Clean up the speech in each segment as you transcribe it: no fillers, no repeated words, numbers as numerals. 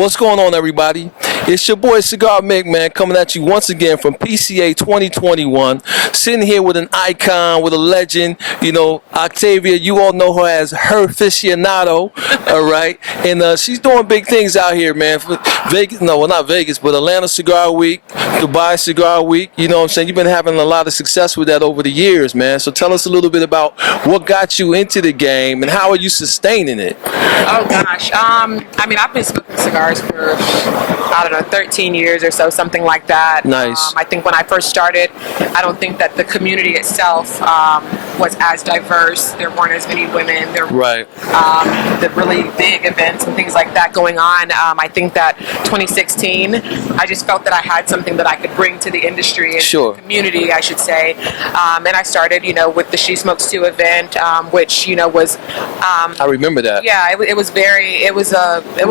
What's going on, everybody? It's your boy Cigar Mick, man, coming at you once again from PCA 2021. Sitting here with an icon, with a legend. You know, Octavia, you all know her as her aficionado, all right? And she's doing big things out here, man. Vegas, no, well, not Vegas, but Atlanta Cigar Week, Dubai Cigar Week. You know what I'm saying? You've been having a lot of success with that over the years, man. So tell us a little bit about what got you into the game and how are you sustaining it? Oh, gosh. I mean, I've been smoking cigars for, I don't know, 13 years or so, something like that. Nice. I think when I first started, I don't think that the community itself was as diverse. There weren't as many women. There Right. The really big events and things like that going on. I think that 2016, I just felt that I had something that I could bring to the industry and Sure. the community, I should say. And I started, you know, with the Shesmokestoo event, which, you know, was... I remember that. Yeah, it was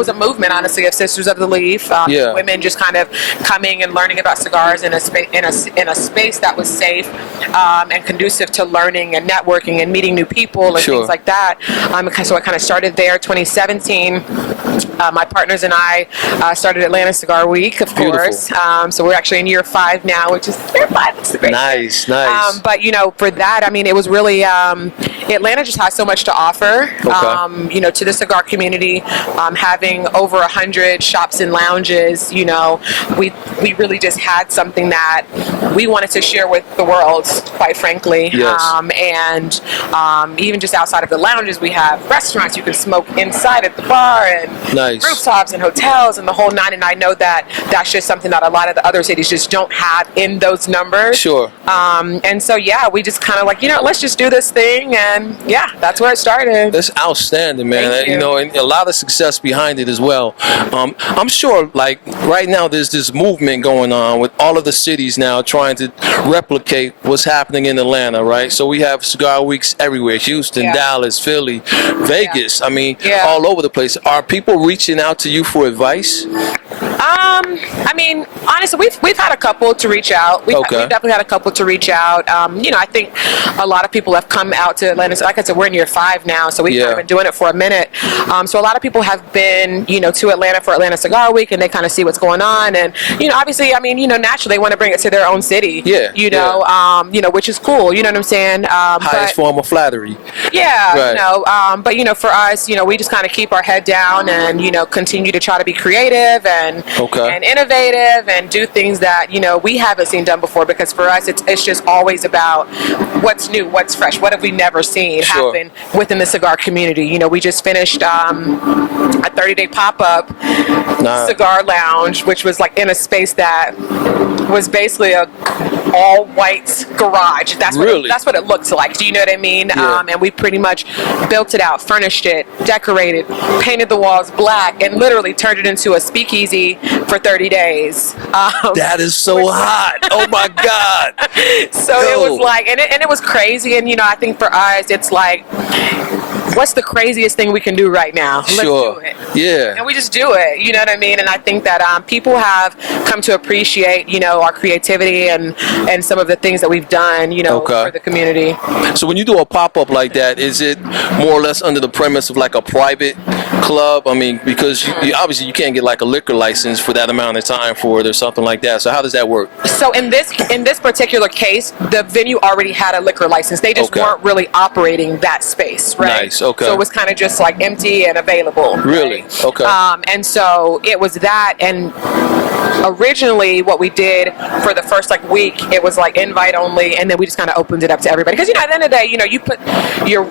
a movement, honestly, of Sisters of the Leaf. Yeah. Women just kind of coming and learning about cigars in a space that was safe and conducive to learning and networking and meeting new people and Sure. things like that. So I kind of started there. 2017, my partners and I started Atlanta Cigar Week, of course. So we're actually in year 5 now, which is year 5. It's a great Nice, thing. nice. But you know, for that, I mean, it was really Atlanta just has so much to offer. Okay. You know, to the cigar community, having over 100 shops and lounges. You know, we really just had something that we wanted to share with the world, quite frankly. Yes. And even just outside of the lounges, we have restaurants you can smoke inside at the bar and Nice. rooftops and hotels and the whole nine. And I know that that's just something that a lot of the other cities just don't have in those numbers. Sure. And so, yeah, we just kind of like, you know, let's just do this thing. And yeah, that's where it started. That's outstanding, man. Thank you. You know, and a lot of success behind it as well. I'm sure, like, right now there's this movement going on with all of the cities now trying to replicate what's happening in Atlanta, right? So we have cigar weeks everywhere: Houston, Yeah. Dallas, Philly, Vegas. I mean, Yeah. all over the place. Are people reaching out to you for advice? I mean, honestly, we've had a couple to reach out. We've definitely had a couple to reach out. You know, I think a lot of people have come out to Atlanta. So like I said, we're in year 5 now, so we've kind of been doing it for a minute. So a lot of people have been, you know, to Atlanta for Atlanta Cigar Week, and they kind of see what's going on. And you know, obviously, I mean, you know, naturally they want to bring it to their own city. Yeah. You know, you know, which is cool. You know what I'm saying? Highest form of flattery. Yeah, Right. you know, but you know, for us, you know, we just kind of keep our head down and, you know, continue to try to be creative and innovative and do things that, you know, we haven't seen done before, because for us it's just always about what's new, what's fresh, what have we never seen happen within the cigar community. You know, we just finished a 30-day pop-up cigar lounge, which was like in a space that was basically a all-white garage. That's what it looks like. Do you know what I mean? Yeah. And we pretty much built it out, furnished it, decorated, painted the walls black, and literally turned it into a speakeasy for 30 days. That is so hot. Oh my God. So it was like, and it was crazy. And you know, I think for us, it's like, what's the craziest thing we can do right now? Let's do it. Yeah. And we just do it. You know what I mean? And I think that people have come to appreciate, you know, our creativity and some of the things that we've done, you know, for the community. So when you do a pop-up like that, is it more or less under the premise of like a private club? I mean, because you obviously you can't get like a liquor license for that amount of time for it or something like that. So how does that work? So in this particular case, the venue already had a liquor license. They just weren't really operating that space, right? Nice. Okay. So it was kind of just like empty and available. Really? Right? Okay. And so it was that, and originally what we did for the first like week, it was like invite only, and then we just kind of opened it up to everybody, because you know, at the end of the day, you know, you put your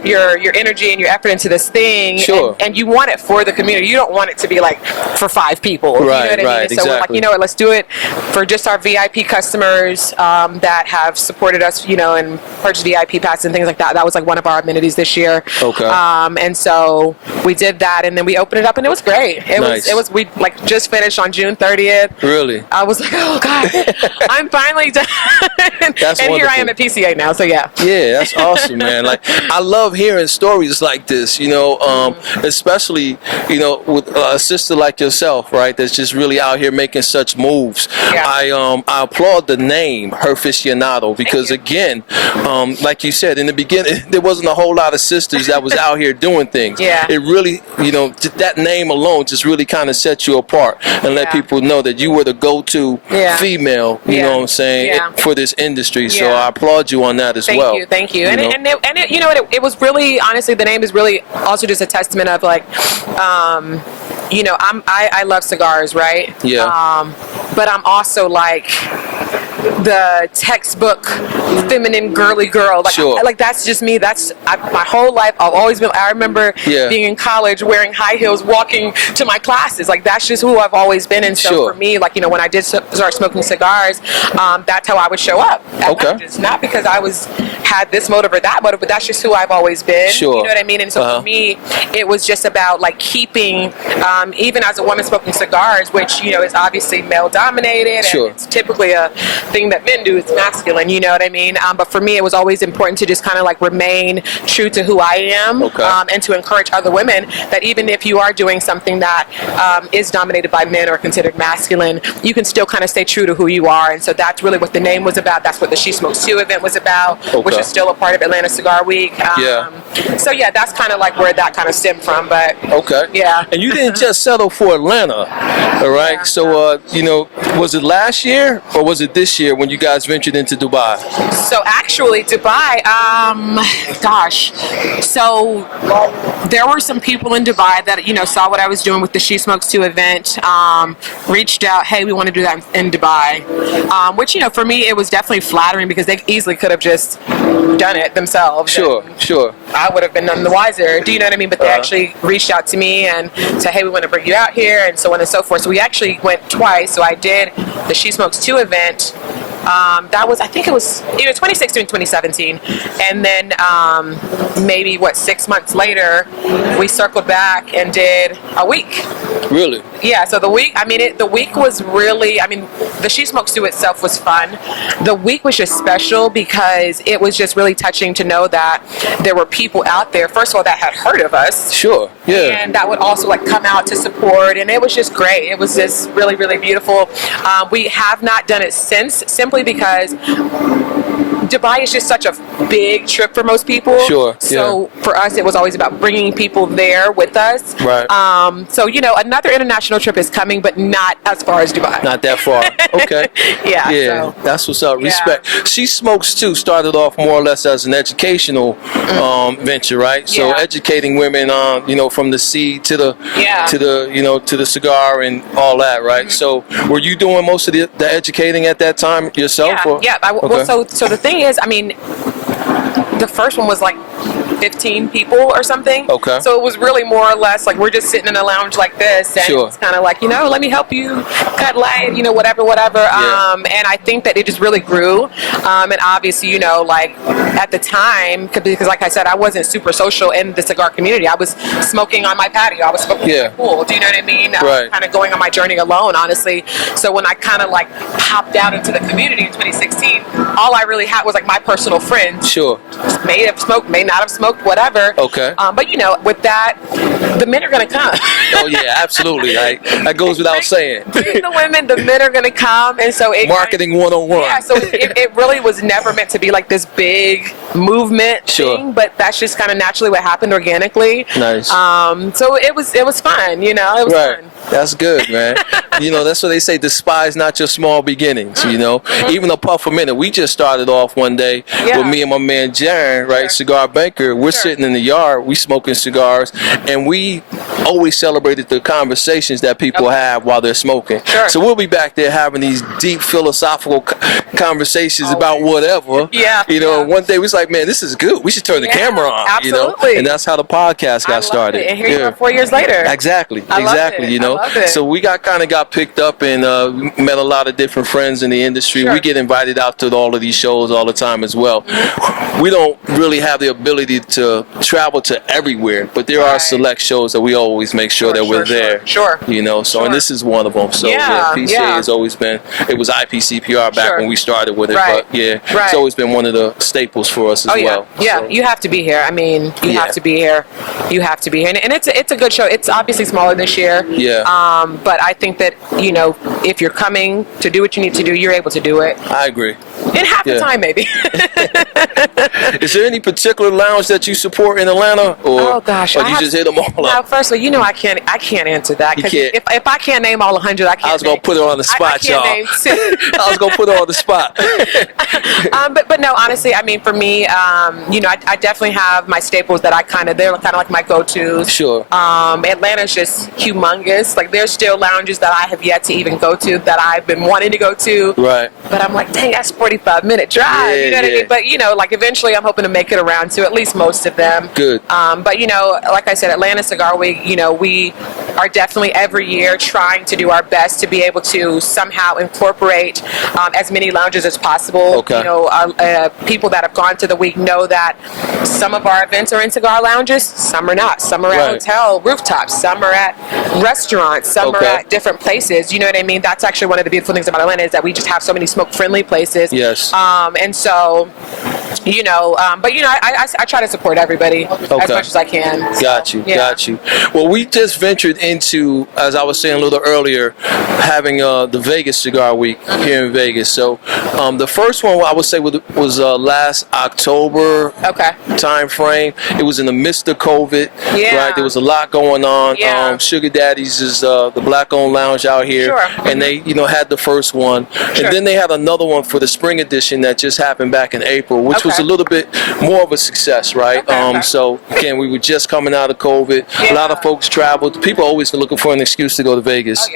energy and your effort into this thing, and you want it for the community. You don't want it to be like for 5 people. Right, you know what I mean? So we're like, you know what, let's do it for just our VIP customers that have supported us, you know, and purchased VIP passes and things like that. That was like one of our amenities this year. Okay. And so we did that, and then we opened it up, and it was great. It was we like just finished on June 30th. Really? Really? I was like, oh God, I'm finally done. That's and wonderful. here I am at PCA now, so yeah. Yeah, that's awesome, man. Like, I love hearing stories like this, especially, with a sister like yourself, right, that's just really out here making such moves. Yeah. I applaud the name, Her Aficionado, because, again, like you said, in the beginning, there wasn't a whole lot of sisters that was out here doing things. Yeah. It really, that name alone just really kind of set you apart and let people know that you were the go-to female, you know what I'm saying, for this industry. So I applaud you on that as well. Thank you. And it was really, honestly, the name is really also just a testament of like, I love cigars, right? Yeah. But I'm also like the textbook feminine girly girl. Like, sure. Like that's just me. My whole life I've always been. I remember being in college wearing high heels, walking to my classes. Like that's just who I've always been. And so for me, like when I did start smoking cigars, that's how I would show up. It's not because I had this motive or that motive, but that's just who I've always been. Sure. You know what I mean? And so for me, it was just about like keeping, even as a woman smoking cigars, which is obviously male dominated, and it's typically a thing that men do. It's masculine. You know what I mean? But for me, it was always important to just kind of like remain true to who I am, and to encourage other women that even if you are doing something that is dominated by men or considered masculine, you can still kind of stay true to who you are. And so that's really what the name was about. That's what the She Smokes Too event was about, which is still a part of Atlanta Cigar Week. So yeah, that's kind of like where that kind of stemmed from. But yeah. And you didn't just settle for Atlanta, all right? Yeah. So was it last year or was it this year when you guys ventured into Dubai? So actually, Dubai, so there were some people in Dubai that saw what I was doing with the She Smokes Too event, reached out, hey, we want to do that in Dubai, which for me it was definitely flattering because they easily could have just done it themselves. Sure. I would have been none the wiser. Do you know what I mean? But they actually reached out to me and said, hey, we want to bring you out here, and so on and so forth. So we actually went twice. So I did the She Smokes Too event. That was, I think it was either 2016 or 2017. And then maybe 6 months later, we circled back and did a week. Really? Yeah, so the week, the week was really, the She Smokes Too itself was fun. The week was just special because it was just really touching to know that there were people out there, first of all, that had heard of us. Sure, yeah. And that would also come out to support, and it was just great. It was just really, really beautiful. We have not done it since, simply because Dubai is just such a big trip for most people. Sure. So for us, it was always about bringing people there with us. Right. So another international trip is coming, but not as far as Dubai. Not that far. Okay. Yeah. So. That's what's up. Respect. She Smokes Too started off more or less as an educational venture, right? So educating women, from the seed to the to the cigar and all that, right? So were you doing most of the educating at that time yourself? Well, so the thing is, the first one was 15 people or something. Okay. So it was really more or less we're just sitting in a lounge like this, and it's kind of let me help you cut light, whatever. Yeah. And I think that it just really grew. And obviously, at the time, because like I said, I wasn't super social in the cigar community. I was smoking on my patio. I was smoking in my pool. Do you know what I mean? I was kind of going on my journey alone, honestly. So when I kind of popped out into the community in 2016, all I really had was my personal friends. Sure. May have smoked, may not have smoked, whatever. Okay. But with that, the men are gonna come. Oh yeah, absolutely. That goes without saying. Bring the women, the men are gonna come, and so marketing 101. Yeah. So it really was never meant to be this big movement thing, but that's just kind of naturally what happened organically. Nice. So it was fun. It was fun. That's good, man. That's what they say, despise not your small beginnings, Even a puff a minute. We just started off one day with me and my man Jaron, right? Cigar Banker. We're sitting in the yard, we smoking cigars, and we always celebrated the conversations that people have while they're smoking. Sure. So we'll be back there having these deep philosophical conversations about whatever. Yeah. One day we was like, man, this is good. We should turn the camera on. Absolutely. And that's how the podcast got started. And here you are 4 years later. Exactly. love it. So we got picked up and met a lot of different friends in the industry. Sure. We get invited out to all of these shows all the time as well. We don't really have the ability to travel to everywhere, but there are select shows that we always make sure that we're there. Sure. You know, so and this is one of them. So PCA has always been. It was IPCPR back when we started with it, but it's always been one of the staples for us as well. Yeah, so. You have to be here. I mean, you have to be here. You have to be here, and it's a good show. It's obviously smaller this year. Yeah. But I think that if you're coming to do what you need to do, you're able to do it. I agree. In half the time, maybe. Is there any particular lounge that you support in Atlanta, or you just hit them all up? Now, first of all, I can't answer that. Because if I can't name all 100, I can't. I was gonna put her on the spot, y'all. I can't name 2. I was gonna put her on the spot. But no, honestly, I mean, for me, I definitely have my staples that they're kind of like my go-tos. Sure. Atlanta's just humongous. Like, there's still lounges that I have yet to even go to that I've been wanting to go to. Right. But I'm like, dang, that's 45-minute drive. You know what I mean? But like eventually, I'm hoping to make it around to at least most of them. Good. But like I said, Atlanta Cigar Week. We are definitely every year trying to do our best to be able to somehow incorporate as many lounges as possible. Okay. People that have gone to the week know that some of our events are in cigar lounges, some are not. Some are at hotel rooftops, some are at restaurants, some are at different places. You know what I mean? That's actually one of the beautiful things about Atlanta is that we just have so many smoke-friendly places. Yes. And so, but I try to support everybody as much as I can. Got you. Well, we just ventured into, as I was saying a little earlier, having the Vegas Cigar Week here in Vegas. So the first one I would say was last October time frame. It was in the midst of COVID. Right. There was a lot going on. Sugar Daddies is the black-owned lounge out here, and they had the first one, and then they had another one for the spring edition that just happened back in April, which was a little bit more of a success, right? So again, we were just coming out of COVID. A lot of folks traveled. People always looking for an excuse to go to Vegas.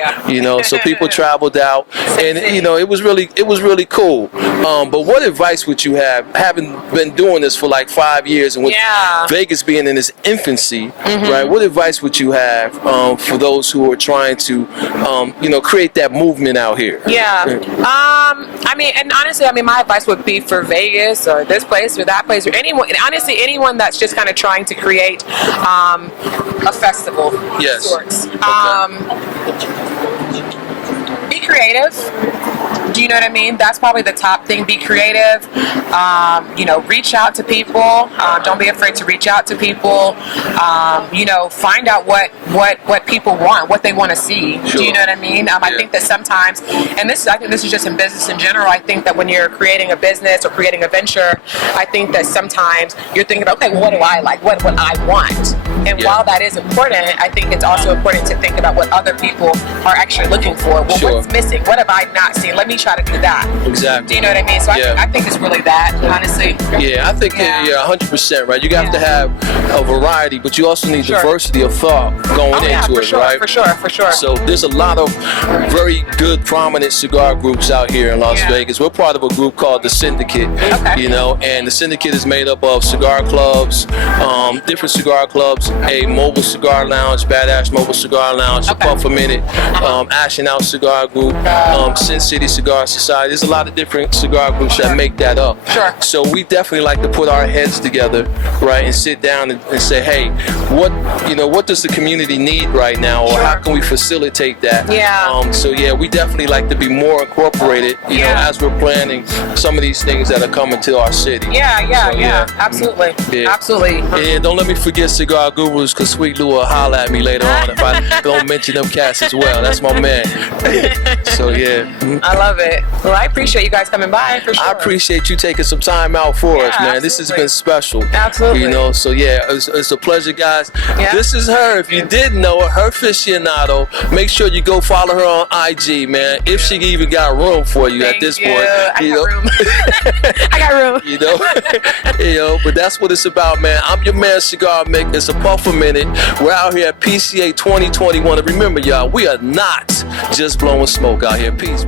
So people traveled out, and it was really cool. But what advice would you have, having been doing this for like 5 years, and with Vegas being in its infancy, right? What advice would you have for those who are trying to, create that movement out here? I mean, and honestly, my advice would be for Vegas or this place or that place or anyone, and honestly, anyone that's just kind of trying to create a festival of sorts. Be creative. Do you know what I mean? That's probably the top thing. Be creative. Reach out to people. Don't be afraid to reach out to people. Find out what people want, what they want to see. Sure. Do you know what I mean? I think that sometimes, and I think this is just in business in general, I think that when you're creating a business or creating a venture, I think that sometimes you're thinking, okay, well, what do I like? What I want? And while that is important, I think it's also important to think about what other people are actually looking for. Well, what's missing? What have I not seen? Let me try to do that. Exactly. Do you know what I mean? So I think it's really that, honestly. Yeah, I think 100%, right? You have to have a variety, but you also need diversity of thought going into it, right? For sure. So there's a lot of very good, prominent cigar groups out here in Las Vegas. We're part of a group called the Syndicate, and the Syndicate is made up of cigar clubs, different cigar clubs, a mobile cigar lounge, Badass Mobile Cigar Lounge, a Puff a Minute, Ashing Out Cigar Group, Sin City Cigar Society. There's a lot of different cigar groups that make that up. So we definitely like to put our heads together, right, and sit down and say, hey, what does the community need right now, or how can we facilitate that? We definitely like to be more incorporated, as we're planning some of these things that are coming to our city. Absolutely. And don't let me forget Cigar Gurus, because Sweet Lou will holler at me later on if I don't mention them cats as well. That's my man. I love it. Well, I appreciate you guys coming by, for sure. I appreciate you taking some time out for us, man. This has been special. Absolutely. It's a pleasure, guys. This is her. If you didn't know her aficionado, make sure you go follow her on IG, man. If she even got room for you at this point. I got room. I got room. But that's what it's about, man. I'm your man, Cigar Mick. It's a Puff a Minute. We're out here at PCA 2021. And remember, y'all, we are not just blowing smoke out here. Peace.